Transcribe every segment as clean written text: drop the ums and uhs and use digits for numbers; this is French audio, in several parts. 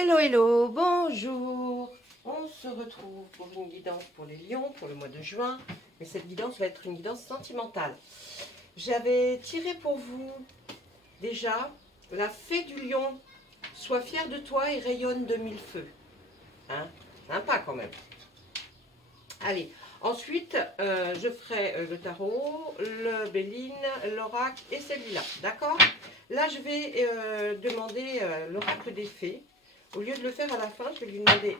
Hello, hello, bonjour. On se retrouve pour une guidance pour les lions pour le mois de juin. Mais cette guidance va être une guidance sentimentale. J'avais tiré pour vous déjà la fée du lion. Sois fier de toi et rayonne de mille feux. Hein? Sympa quand même. Allez, ensuite, je ferai le tarot, le béline, l'oracle et celui-là. D'accord? Là, je vais demander l'oracle des fées. Au lieu de le faire à la fin, je vais lui demander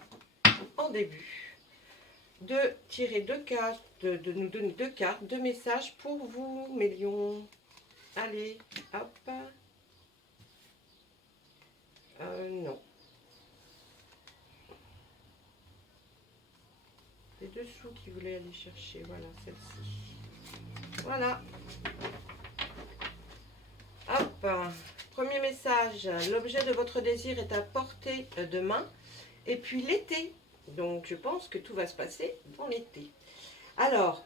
en début de tirer deux cartes, de nous donner deux cartes, deux messages pour vous, mes lions. Allez, hop. Non. Les dessous qui voulaient aller chercher, voilà, celle-ci. Voilà. Hop. Premier message, l'objet de votre désir est à portée de main. Et puis l'été. Donc je pense que tout va se passer dans l'été. Alors,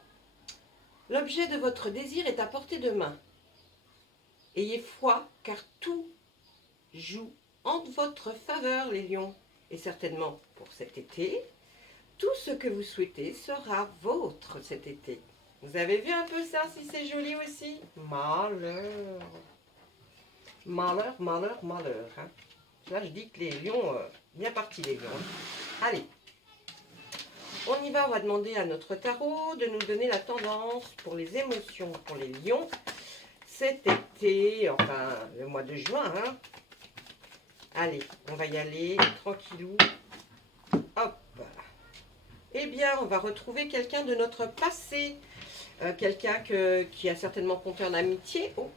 l'objet de votre désir est à portée de main. Ayez foi, car tout joue en votre faveur, les lions. Et certainement pour cet été, tout ce que vous souhaitez sera vôtre cet été. Vous avez vu un peu ça, si c'est joli aussi? Malheur. Malheur, malheur, malheur. Hein. Là, je dis que les lions, bien partis les lions. Allez. On y va, on va demander à notre tarot de nous donner la tendance pour les émotions pour les lions cet été, enfin le mois de juin. Hein. Allez, on va y aller tranquillou. Hop. Eh bien, on va retrouver quelqu'un de notre passé. Quelqu'un qui a certainement compté en amitié. Oh,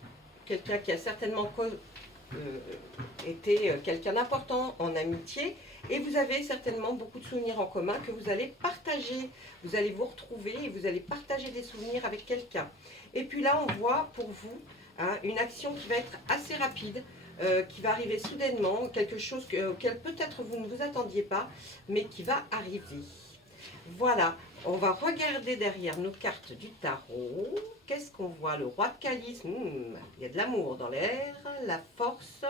quelqu'un qui a certainement été quelqu'un d'important en amitié. Et vous avez certainement beaucoup de souvenirs en commun que vous allez partager. Vous allez vous retrouver et vous allez partager des souvenirs avec quelqu'un. Et puis là, on voit pour vous hein, une action qui va être assez rapide, qui va arriver soudainement, quelque chose auquel peut-être vous ne vous attendiez pas, mais qui va arriver. Voilà, on va regarder derrière nos cartes du tarot. Qu'est-ce qu'on voit? Le roi de calice. Il y a de l'amour dans l'air, la force.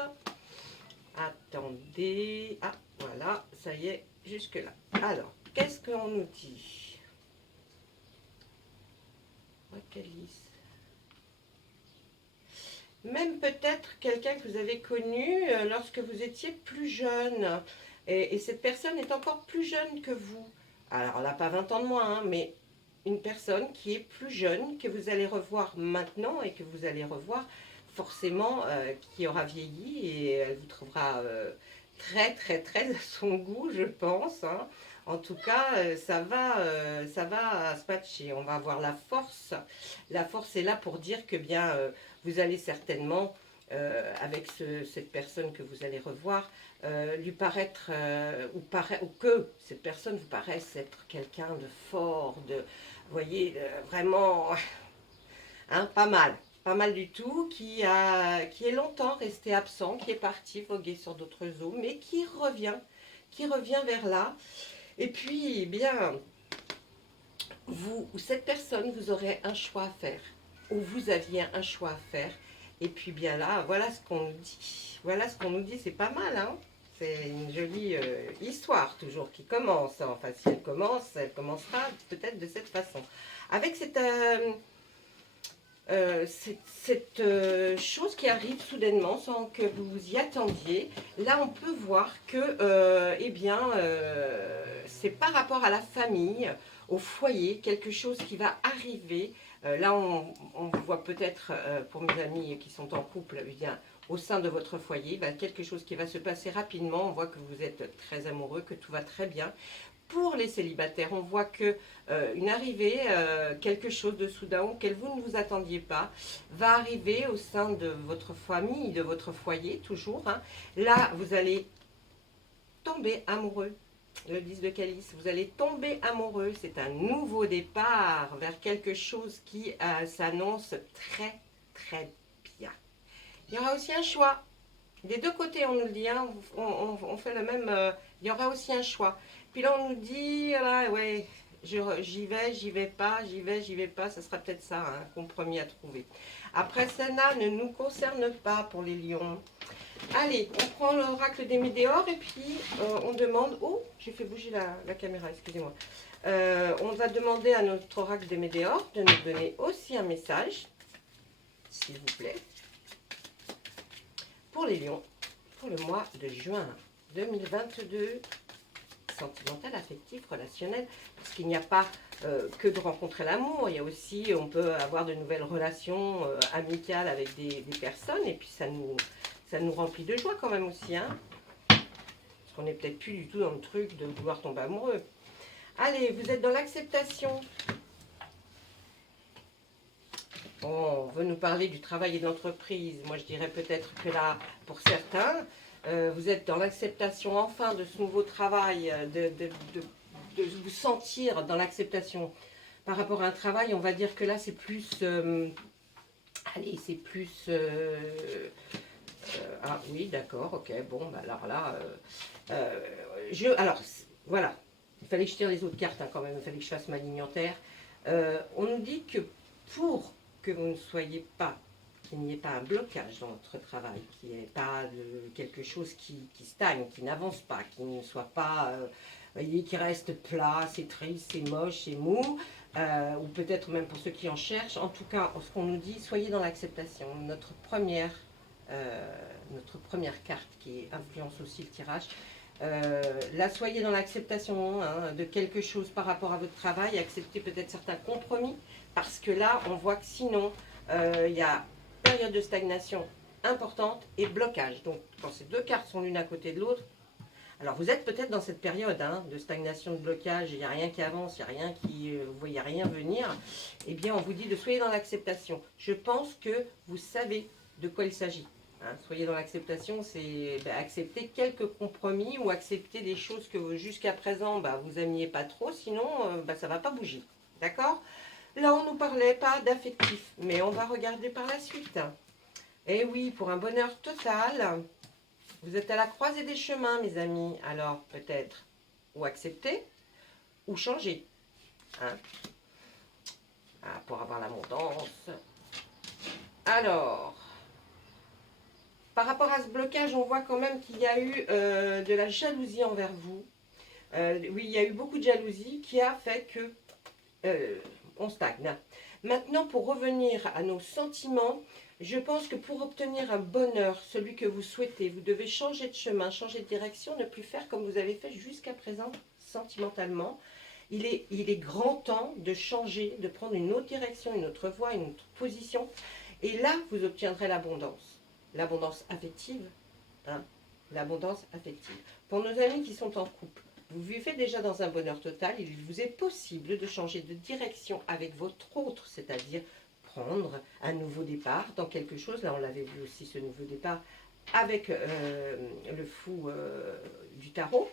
Attendez. Ah, voilà, ça y est, jusque là. Alors, qu'est-ce qu'on nous dit? Roi de calice. Même peut-être quelqu'un que vous avez connu lorsque vous étiez plus jeune. Et cette personne est encore plus jeune que vous. Alors, elle n'a pas 20 ans de moins, hein, mais une personne qui est plus jeune, que vous allez revoir maintenant et que vous allez revoir forcément, qui aura vieilli et elle vous trouvera très très très à son goût, je pense. Hein. En tout cas, ça va se patcher. On va avoir la force. La force est là pour dire que bien, vous allez certainement, avec cette personne que vous allez revoir, lui paraître, ou que cette personne vous paraisse être quelqu'un de fort, de, vous voyez, vraiment, hein, pas mal du tout, qui est longtemps resté absent, qui est parti voguer sur d'autres eaux, mais qui revient vers là. Et puis, eh bien, vous, ou cette personne, vous aurez un choix à faire, ou vous aviez un choix à faire. Et puis bien là, voilà ce qu'on nous dit. Voilà ce qu'on nous dit, c'est pas mal, hein. C'est une jolie histoire toujours qui commence. Enfin, si elle commence, elle commencera peut-être de cette façon. Avec cette chose qui arrive soudainement sans que vous vous y attendiez, là on peut voir que eh bien, c'est par rapport à la famille, au foyer, quelque chose qui va arriver. Là on voit peut-être pour mes amis qui sont en couple, eh bien, au sein de votre foyer, quelque chose qui va se passer rapidement. On voit que vous êtes très amoureux, que tout va très bien. Pour les célibataires, on voit que une arrivée, quelque chose de soudain auquel vous ne vous attendiez pas, va arriver au sein de votre famille, de votre foyer, toujours. Hein. Là, vous allez tomber amoureux. Le 10 de calice, vous allez tomber amoureux. C'est un nouveau départ vers quelque chose qui s'annonce très, très bien. Il y aura aussi un choix. Des deux côtés, on nous le dit, hein, on fait le même. Il y aura aussi un choix. Puis là, on nous dit, là, ouais, j'y vais pas, j'y vais pas, ça sera peut-être ça, un compromis à trouver. Après, cela ne nous concerne pas pour les lions. Allez, on prend l'oracle des météores et puis on demande... Oh, j'ai fait bouger la caméra, excusez-moi. On va demander à notre oracle des météores de nous donner aussi un message, s'il vous plaît, pour les lions, pour le mois de juin 2022, sentimental, affectif, relationnel, parce qu'il n'y a pas que de rencontrer l'amour, il y a aussi, on peut avoir de nouvelles relations amicales avec des personnes, et puis ça nous remplit de joie quand même aussi, hein, parce qu'on n'est peut-être plus du tout dans le truc de vouloir tomber amoureux. Allez, vous êtes dans l'acceptation. On veut nous parler du travail et de l'entreprise. Moi, je dirais peut-être que là, pour certains, vous êtes dans l'acceptation enfin de ce nouveau travail, de vous sentir dans l'acceptation. Par rapport à un travail, on va dire que là, c'est plus... allez, c'est plus... ah oui, d'accord, ok, bon, bah alors là... alors, voilà. Il fallait que je tire les autres cartes hein, quand même, il fallait que je fasse ma ligne en terre. On nous dit que pour que vous ne soyez pas, qu'il n'y ait pas un blocage dans votre travail, qu'il n'y ait pas quelque chose qui stagne, qui n'avance pas, qui ne soit pas, qui reste plat, c'est triste, c'est moche, c'est mou, ou peut-être même pour ceux qui en cherchent. En tout cas, ce qu'on nous dit, soyez dans l'acceptation. Notre première carte qui influence aussi le tirage, là, soyez dans l'acceptation hein, de quelque chose par rapport à votre travail, acceptez peut-être certains compromis, parce que là, on voit que sinon, il y a période de stagnation importante et blocage. Donc, quand ces deux cartes sont l'une à côté de l'autre, alors vous êtes peut-être dans cette période hein, de stagnation, de blocage, il n'y a rien qui avance, il n'y a rien qui, vous ne voyez rien venir, eh bien, on vous dit de soyez dans l'acceptation. Je pense que vous savez de quoi il s'agit. Hein, soyez dans l'acceptation, c'est accepter quelques compromis ou accepter des choses que jusqu'à présent vous n'aimiez pas trop, sinon ça ne va pas bouger. D'accord? Là, on ne nous parlait pas d'affectif, mais on va regarder par la suite. Et oui, pour un bonheur total, vous êtes à la croisée des chemins, mes amis. Alors, peut-être ou accepter ou changer. Hein? Ah, pour avoir l'abondance. Alors... Par rapport à ce blocage, on voit quand même qu'il y a eu de la jalousie envers vous. Oui, il y a eu beaucoup de jalousie qui a fait que on stagne. Maintenant, pour revenir à nos sentiments, je pense que pour obtenir un bonheur, celui que vous souhaitez, vous devez changer de chemin, changer de direction, ne plus faire comme vous avez fait jusqu'à présent sentimentalement. Il est grand temps de changer, de prendre une autre direction, une autre voie, une autre position. Et là, vous obtiendrez l'abondance. L'abondance affective, hein, l'abondance affective. Pour nos amis qui sont en couple, vous vivez déjà dans un bonheur total, il vous est possible de changer de direction avec votre autre, c'est-à-dire prendre un nouveau départ dans quelque chose. Là, on l'avait vu aussi, ce nouveau départ, avec le fou du tarot.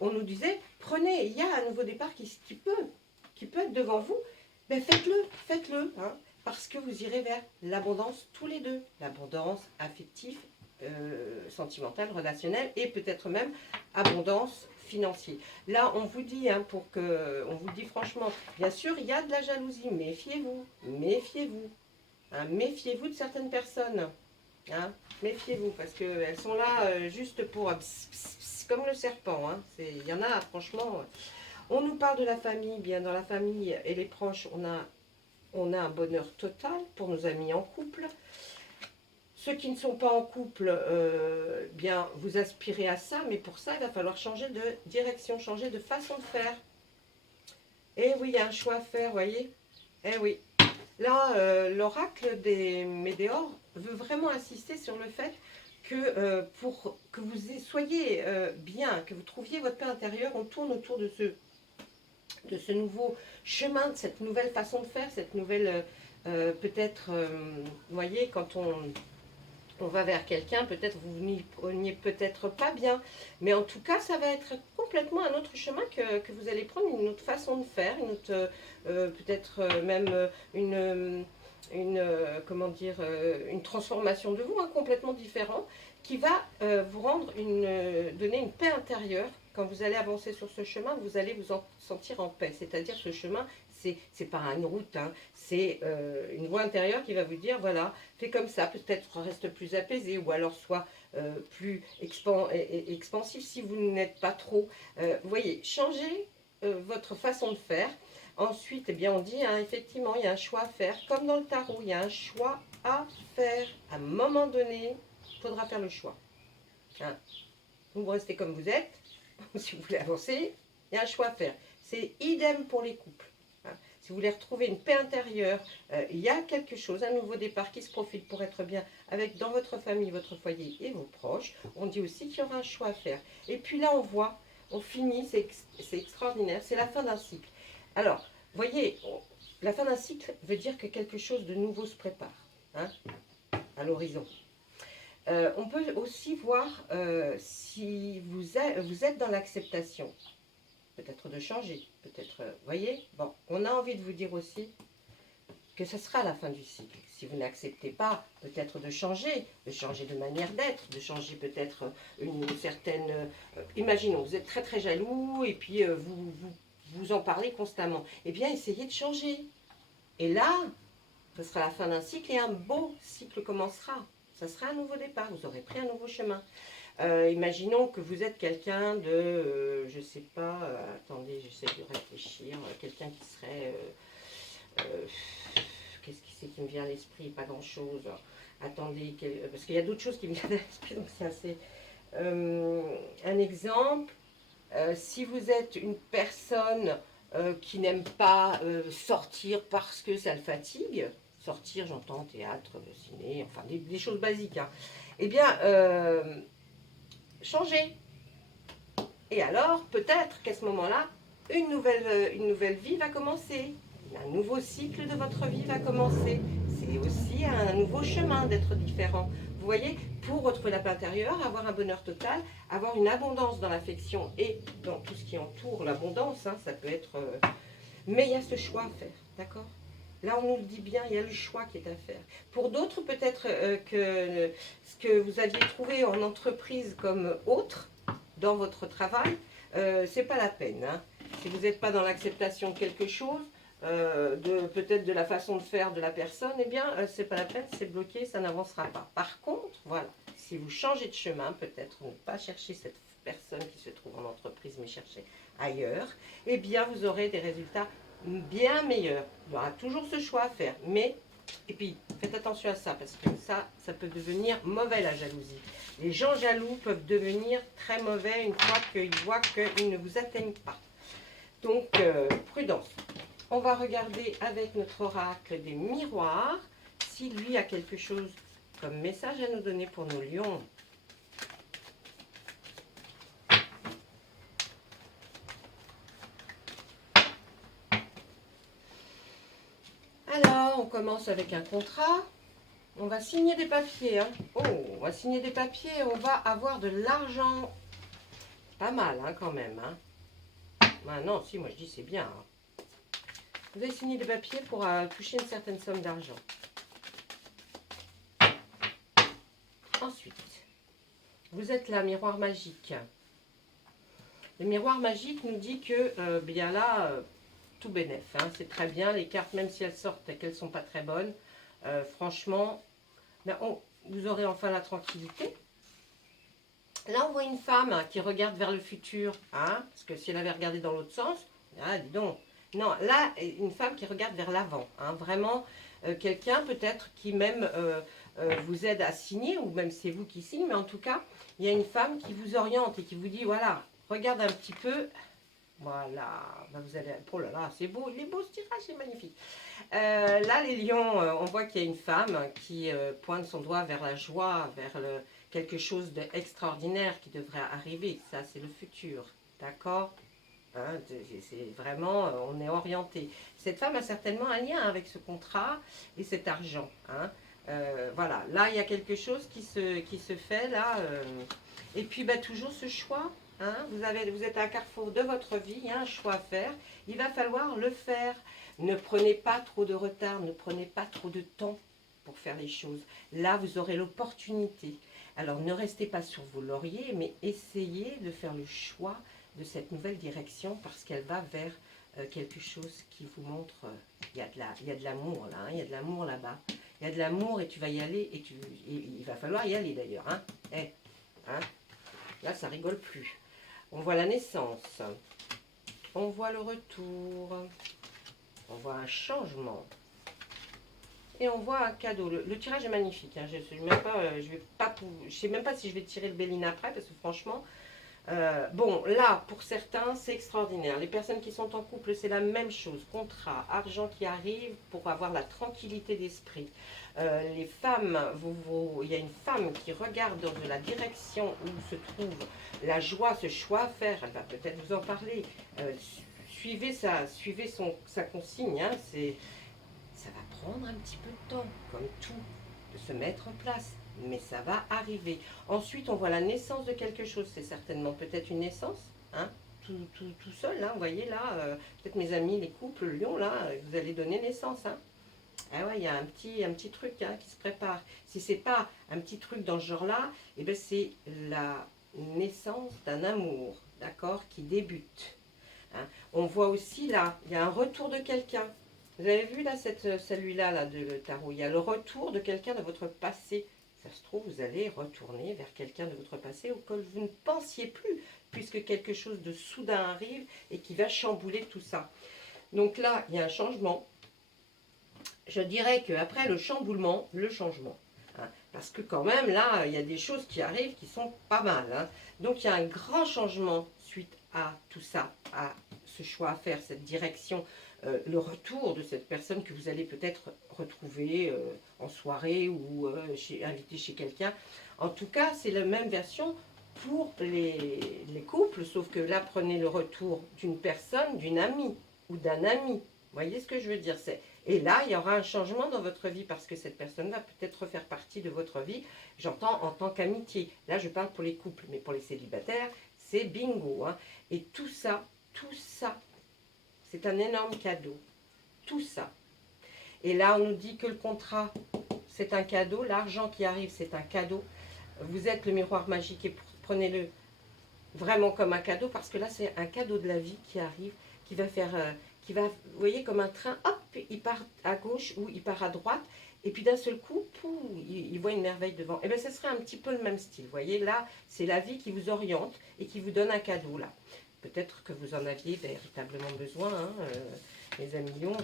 On nous disait, prenez, il y a un nouveau départ qui peut être devant vous, mais faites-le, hein. Parce que vous irez vers l'abondance tous les deux. L'abondance affective, sentimentale, relationnelle et peut-être même abondance financière. Là, on vous dit, hein, on vous dit franchement, bien sûr, il y a de la jalousie. Méfiez-vous, méfiez-vous. Hein, méfiez-vous de certaines personnes. Hein, méfiez-vous parce qu'elles sont là juste pour... comme le serpent. Hein, il y en a, franchement... On nous parle de la famille. Bien, dans la famille et les proches, on a un bonheur total pour nos amis en couple. Ceux qui ne sont pas en couple, bien, vous aspirez à ça, mais pour ça, il va falloir changer de direction, changer de façon de faire. Et oui, il y a un choix à faire, voyez. Eh oui. Là, l'oracle des météores veut vraiment insister sur le fait que pour que vous soyez bien, que vous trouviez votre paix intérieure, on tourne autour de ce nouveau chemin, de cette nouvelle façon de faire, cette nouvelle, peut-être, vous voyez, quand on va vers quelqu'un, peut-être vous n'y preniez peut-être pas bien, mais en tout cas, ça va être complètement un autre chemin que vous allez prendre, une autre façon de faire, une autre, peut-être même comment dire, une transformation de vous, hein, complètement différente, qui va vous rendre donner une paix intérieure quand vous allez avancer sur ce chemin, vous allez vous en sentir en paix. C'est-à-dire ce chemin, c'est pas une route, hein, c'est une voix intérieure qui va vous dire, voilà, fais comme ça, peut-être reste plus apaisé, ou alors soit plus expansif si vous n'êtes pas trop. Vous voyez, changez votre façon de faire. Ensuite, eh bien, on dit, hein, effectivement, il y a un choix à faire. Comme dans le tarot, il y a un choix à faire. À un moment donné, il faudra faire le choix. Hein. Vous restez comme vous êtes. Si vous voulez avancer, il y a un choix à faire. C'est idem pour les couples. Hein. Si vous voulez retrouver une paix intérieure, il y a quelque chose, un nouveau départ qui se profile pour être bien avec dans votre famille, votre foyer et vos proches. On dit aussi qu'il y aura un choix à faire. Et puis là, on voit, on finit, c'est extraordinaire, c'est la fin d'un cycle. Alors, vous voyez, la fin d'un cycle veut dire que quelque chose de nouveau se prépare, hein, à l'horizon. On peut aussi voir si vous êtes dans l'acceptation, peut-être de changer, peut-être, vous voyez, bon, on a envie de vous dire aussi que ce sera la fin du cycle. Si vous n'acceptez pas, peut-être de changer de manière d'être, de changer peut-être une certaine... imaginons, vous êtes très très jaloux et puis vous en parlez constamment. Eh bien, essayez de changer. Et là, ce sera la fin d'un cycle et un beau cycle commencera. Ça sera un nouveau départ, vous aurez pris un nouveau chemin. Imaginons que vous êtes quelqu'un de, je sais pas, attendez, j'essaie de réfléchir, quelqu'un qui serait... qu'est-ce qui c'est qui me vient à l'esprit? Pas grand-chose. Attendez, parce qu'il y a d'autres choses qui me viennent à l'esprit, donc c'est assez... un exemple, si vous êtes une personne qui n'aime pas sortir parce que ça le fatigue, sortir, j'entends théâtre, ciné, enfin des choses basiques, hein, eh bien, changez. Et alors, peut-être qu'à ce moment-là, une nouvelle vie va commencer. Un nouveau cycle de votre vie va commencer. C'est aussi un nouveau chemin d'être différent. Vous voyez, pour retrouver la paix intérieure, avoir un bonheur total, avoir une abondance dans l'affection et dans tout ce qui entoure l'abondance, hein, ça peut être... mais il y a ce choix à faire, d'accord? Là, on nous le dit bien, il y a le choix qui est à faire. Pour d'autres, peut-être que ce que vous aviez trouvé en entreprise comme autre, dans votre travail, c'est pas la peine. Hein. Si vous n'êtes pas dans l'acceptation de quelque chose, peut-être de la façon de faire de la personne, eh bien, c'est pas la peine, c'est bloqué, ça n'avancera pas. Par contre, voilà, si vous changez de chemin, peut-être ne pas chercher cette personne qui se trouve en entreprise, mais chercher ailleurs, eh bien, vous aurez des résultats bien meilleurs. Il y aura toujours ce choix à faire, mais, et puis, faites attention à ça, parce que ça peut devenir mauvais, la jalousie. Les gens jaloux peuvent devenir très mauvais une fois qu'ils voient qu'ils ne vous atteignent pas. Donc, prudence. On va regarder avec notre oracle des miroirs si lui a quelque chose comme message à nous donner pour nos lions. Alors, on commence avec un contrat. On va signer des papiers. Hein. Oh, on va signer des papiers et on va avoir de l'argent. Pas mal, hein, quand même. Hein. Ah, non, si, moi je dis c'est bien. Hein. Vous allez signer des papiers pour toucher une certaine somme d'argent. Ensuite, vous êtes là, miroir magique. Le miroir magique nous dit que, bien là, tout bénef. Hein, c'est très bien. Les cartes, même si elles sortent et qu'elles ne sont pas très bonnes, franchement, ben, vous aurez enfin la tranquillité. Là, on voit une femme qui regarde vers le futur. Hein, parce que si elle avait regardé dans l'autre sens, ah, dis donc. Non, là, une femme qui regarde vers l'avant. Hein, vraiment, quelqu'un peut-être qui même vous aide à signer, ou même c'est vous qui signez, mais en tout cas, il y a une femme qui vous oriente et qui vous dit, voilà, regarde un petit peu. Voilà, ben vous allez... Oh là là, c'est beau, il est beau ce tirage, c'est magnifique. Là, les lions, on voit qu'il y a une femme qui pointe son doigt vers la joie, vers quelque chose d'extraordinaire qui devrait arriver. Ça, c'est le futur, d'accord? Hein, c'est vraiment, on est orienté. Cette femme a certainement un lien avec ce contrat et cet argent. Hein. Voilà, là, il y a quelque chose qui se fait, là. Et puis, bah, toujours ce choix. Hein, vous êtes à un carrefour de votre vie, il y a un choix à faire. Il va falloir le faire. Ne prenez pas trop de retard, ne prenez pas trop de temps pour faire les choses. Là, vous aurez l'opportunité. Alors, ne restez pas sur vos lauriers, mais essayez de faire le choix de cette nouvelle direction parce qu'elle va vers quelque chose qui vous montre, il y a de l'amour là, hein, il y a de l'amour là-bas. Il y a de l'amour et tu vas y aller et il va falloir y aller d'ailleurs. Hein. Hein. Là, ça rigole plus. On voit la naissance. On voit le retour. On voit un changement. Et on voit un cadeau. Le tirage est magnifique. Hein. Je ne sais même pas si je vais tirer le Béline après parce que franchement, bon, là, pour certains, c'est extraordinaire. Les personnes qui sont en couple, c'est la même chose. Contrat, argent qui arrive pour avoir la tranquillité d'esprit. Les femmes, il y a une femme qui regarde dans la direction où se trouve la joie, ce choix à faire. Elle va peut-être vous en parler. Suivez sa consigne. Hein, ça va prendre un petit peu de temps, comme tout, de se mettre en place. Mais ça va arriver. Ensuite, on voit la naissance de quelque chose. C'est certainement peut-être une naissance, hein, tout seul. Hein, vous voyez là, peut-être mes amis, les couples, Lion, là, vous allez donner naissance. Hein. Ah ouais, il y a un petit truc hein, qui se prépare. Si c'est pas un petit truc dans ce genre-là, eh ben c'est la naissance d'un amour, d'accord, qui débute. Hein. On voit aussi là, il y a un retour de quelqu'un. Vous avez vu là, celui-là là, de le tarot, il y a le retour de quelqu'un de votre passé. Ça se trouve, vous allez retourner vers quelqu'un de votre passé auquel vous ne pensiez plus, puisque quelque chose de soudain arrive et qui va chambouler tout ça. Donc là, il y a un changement. Je dirais qu'après le chamboulement, le changement. Hein, parce que quand même, là, il y a des choses qui arrivent qui sont pas mal. Hein. Donc il y a un grand changement suite à tout ça, à ce choix à faire, cette direction. Le retour de cette personne que vous allez peut-être retrouver en soirée ou invité chez quelqu'un. En tout cas, c'est la même version pour les couples, sauf que là, prenez le retour d'une personne, d'une amie ou d'un ami. Vous voyez ce que je veux dire? Et là, il y aura un changement dans votre vie parce que cette personne va peut-être faire partie de votre vie. J'entends en tant qu'amitié. Là, je parle pour les couples, mais pour les célibataires, c'est bingo. Hein. Et tout ça, c'est un énorme cadeau. Tout ça. Et là, on nous dit que le contrat, c'est un cadeau. L'argent qui arrive, c'est un cadeau. Vous êtes le miroir magique et prenez-le vraiment comme un cadeau parce que là, c'est un cadeau de la vie qui arrive, qui va faire, vous voyez, comme un train, hop, il part à gauche ou il part à droite. Et puis d'un seul coup, il voit une merveille devant. Et bien, ce serait un petit peu le même style. Vous voyez, là, c'est la vie qui vous oriente et qui vous donne un cadeau, là. Peut-être que vous en aviez véritablement besoin, hein, les amis lions.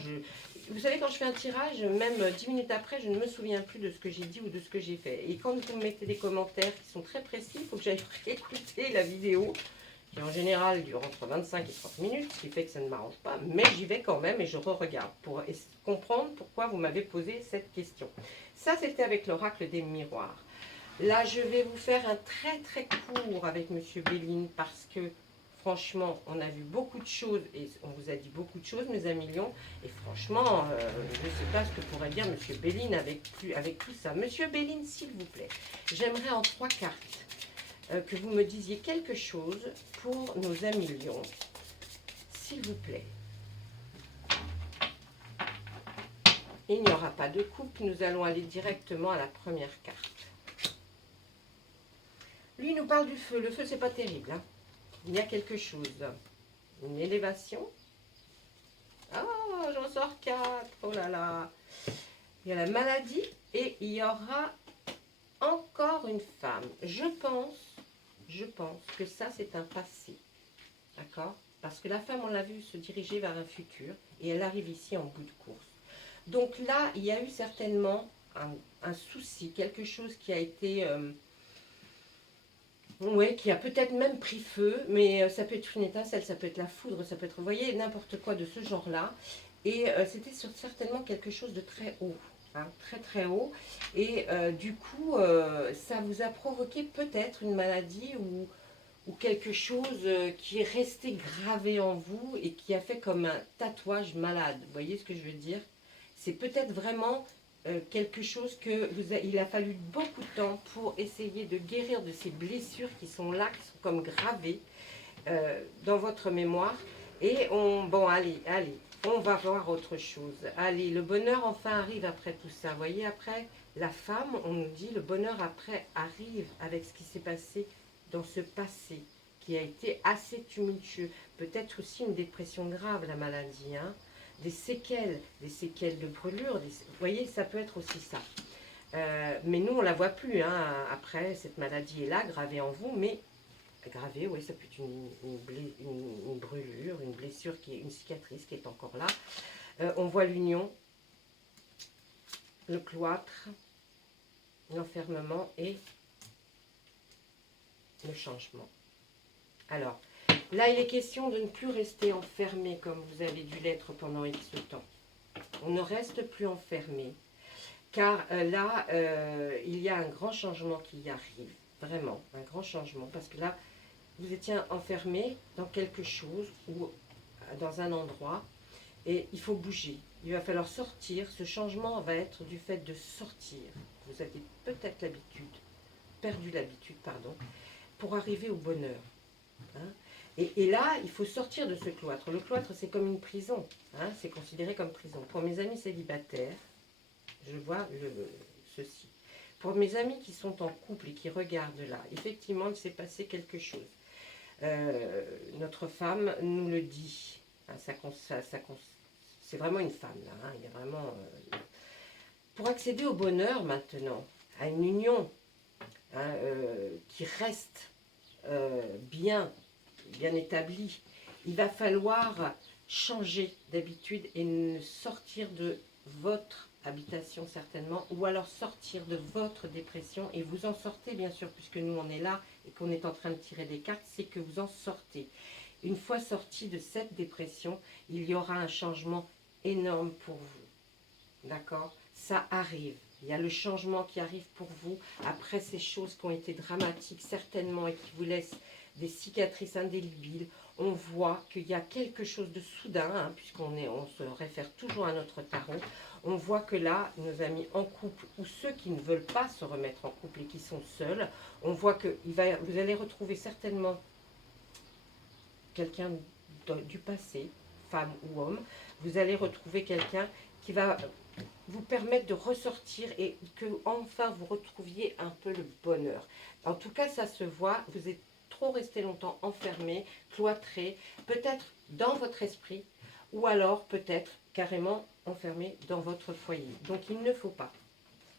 Vous savez, quand je fais un tirage, même 10 minutes après, je ne me souviens plus de ce que j'ai dit ou de ce que j'ai fait. Et quand vous me mettez des commentaires qui sont très précis, il faut que j'aille écouter la vidéo, qui en général dure entre 25 et 30 minutes, ce qui fait que ça ne m'arrange pas. Mais j'y vais quand même et je re-regarde pour comprendre pourquoi vous m'avez posé cette question. Ça, c'était avec l'oracle des miroirs. Là, je vais vous faire un très très court avec Monsieur Béline parce que franchement, on a vu beaucoup de choses et on vous a dit beaucoup de choses, mes amis lions. Et franchement, je ne sais pas ce que pourrait dire Monsieur Béline avec tout ça. Monsieur Béline, s'il vous plaît, j'aimerais en 3 cartes que vous me disiez quelque chose pour nos amis lions. S'il vous plaît. Il n'y aura pas de coupe, nous allons aller directement à la première carte. Lui, il nous parle du feu. Le feu, c'est pas terrible. Hein. Il y a quelque chose. Une élévation. Oh, j'en sors 4. Oh là là. Il y a la maladie et il y aura encore une femme. Je pense que ça, c'est un passé. D'accord? Parce que la femme, on l'a vu se diriger vers un futur et elle arrive ici en bout de course. Donc là, il y a eu certainement un souci, quelque chose qui a été... oui, qui a peut-être même pris feu, mais ça peut être une étincelle, ça peut être la foudre, ça peut être, vous voyez, n'importe quoi de ce genre-là. Et c'était certainement quelque chose de très haut, hein, très très haut. Et du coup, ça vous a provoqué peut-être une maladie ou quelque chose qui est resté gravé en vous et qui a fait comme un tatouage malade. Vous voyez ce que je veux dire? C'est peut-être vraiment... quelque chose il a fallu beaucoup de temps pour essayer de guérir de ces blessures qui sont là, qui sont comme gravées dans votre mémoire. Et bon, allez, on va voir autre chose. Allez, le bonheur enfin arrive après tout ça. Vous voyez, après la femme, on nous dit le bonheur après arrive avec ce qui s'est passé dans ce passé qui a été assez tumultueux. Peut-être aussi une dépression grave, la maladie, hein. Des séquelles de brûlure. Vous voyez, ça peut être aussi ça. Mais nous, on ne la voit plus. Hein. Après, cette maladie est là, gravée en vous, mais gravée, oui, ça peut être une brûlure, une blessure, une cicatrice qui est encore là. On voit l'union, le cloître, l'enfermement et le changement. Alors, là, il est question de ne plus rester enfermé comme vous avez dû l'être pendant X temps. On ne reste plus enfermé, car là, il y a un grand changement qui arrive, vraiment, un grand changement, parce que là, vous étiez enfermé dans quelque chose ou dans un endroit, et il faut bouger. Il va falloir sortir. Ce changement va être du fait de sortir. Vous avez peut-être perdu l'habitude, pardon, pour arriver au bonheur. Hein. Et là, il faut sortir de ce cloître. Le cloître, c'est comme une prison. Hein, c'est considéré comme prison. Pour mes amis célibataires, je vois ceci. Pour mes amis qui sont en couple et qui regardent là, effectivement, il s'est passé quelque chose. Notre femme nous le dit. Hein, c'est vraiment une femme, là. Hein, il y a vraiment... pour accéder au bonheur, maintenant, à une union hein, qui reste bien établie, il va falloir changer d'habitude et sortir de votre habitation certainement, ou alors sortir de votre dépression, et vous en sortez bien sûr, puisque nous on est là et qu'on est en train de tirer des cartes, c'est que vous en sortez. Une fois sorti de cette dépression, il y aura un changement énorme pour vous. D'accord? Ça arrive. Il y a le changement qui arrive pour vous après ces choses qui ont été dramatiques certainement et qui vous laissent des cicatrices indélébiles. On voit qu'il y a quelque chose de soudain, hein, on se réfère toujours à notre tarot. On voit que là, nos amis en couple ou ceux qui ne veulent pas se remettre en couple et qui sont seuls, on voit que vous allez retrouver certainement quelqu'un du passé, femme ou homme. Vous allez retrouver quelqu'un qui va vous permettre de ressortir et que enfin vous retrouviez un peu le bonheur. En tout cas, ça se voit, vous êtes trop resté longtemps enfermé, cloîtré, peut-être dans votre esprit, ou alors peut-être carrément enfermé dans votre foyer. Donc il ne faut pas.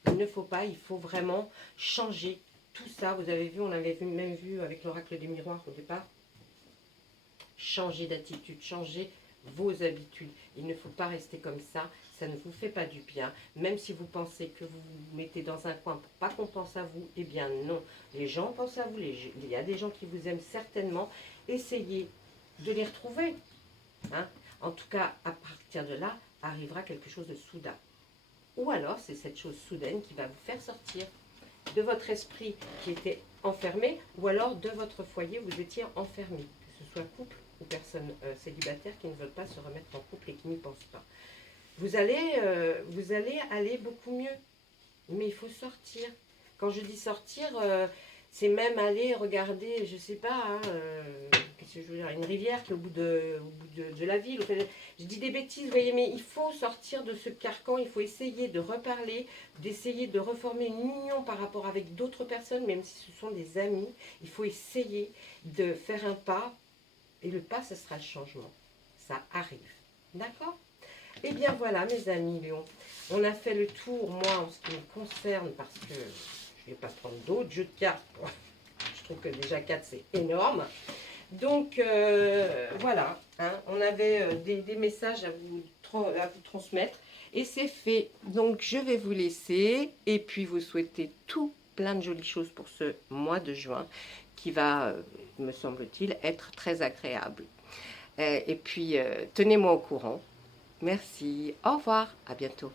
Il ne faut pas, il faut vraiment changer tout ça. Vous avez vu, on avait même vu avec l'oracle des miroirs au départ. Changer d'attitude, changer vos habitudes. Il ne faut pas rester comme ça ne vous fait pas du bien. Même si vous pensez que vous vous mettez dans un coin pour pas qu'on pense à vous, eh bien non. Les gens pensent à vous, il y a des gens qui vous aiment certainement. Essayez de les retrouver. Hein. En tout cas, à partir de là, arrivera quelque chose de soudain. Ou alors, c'est cette chose soudaine qui va vous faire sortir de votre esprit qui était enfermé, ou alors de votre foyer où vous étiez enfermé, que ce soit couple ou personnes célibataires qui ne veulent pas se remettre en couple et qui n'y pensent pas. Vous allez aller beaucoup mieux, mais il faut sortir. Quand je dis sortir, c'est même aller regarder, je sais pas, hein, qu'est-ce que je veux dire, une rivière qui est au bout de la ville. Je dis des bêtises, vous voyez, mais il faut sortir de ce carcan, il faut essayer de reparler, d'essayer de reformer une union par rapport avec d'autres personnes, même si ce sont des amis. Il faut essayer de faire un pas, et le pas, ce sera le changement. Ça arrive. D'accord ? Et bien voilà, mes amis Léon, on a fait le tour, moi, en ce qui me concerne, parce que je ne vais pas prendre d'autres jeux de cartes. Je trouve que déjà 4, c'est énorme. Donc, voilà, hein, on avait des messages à vous transmettre, et c'est fait. Donc, je vais vous laisser, et puis vous souhaiter tout plein de jolies choses pour ce mois de juin, qui va, me semble-t-il, être très agréable. Et puis, tenez-moi au courant. Merci, au revoir, à bientôt.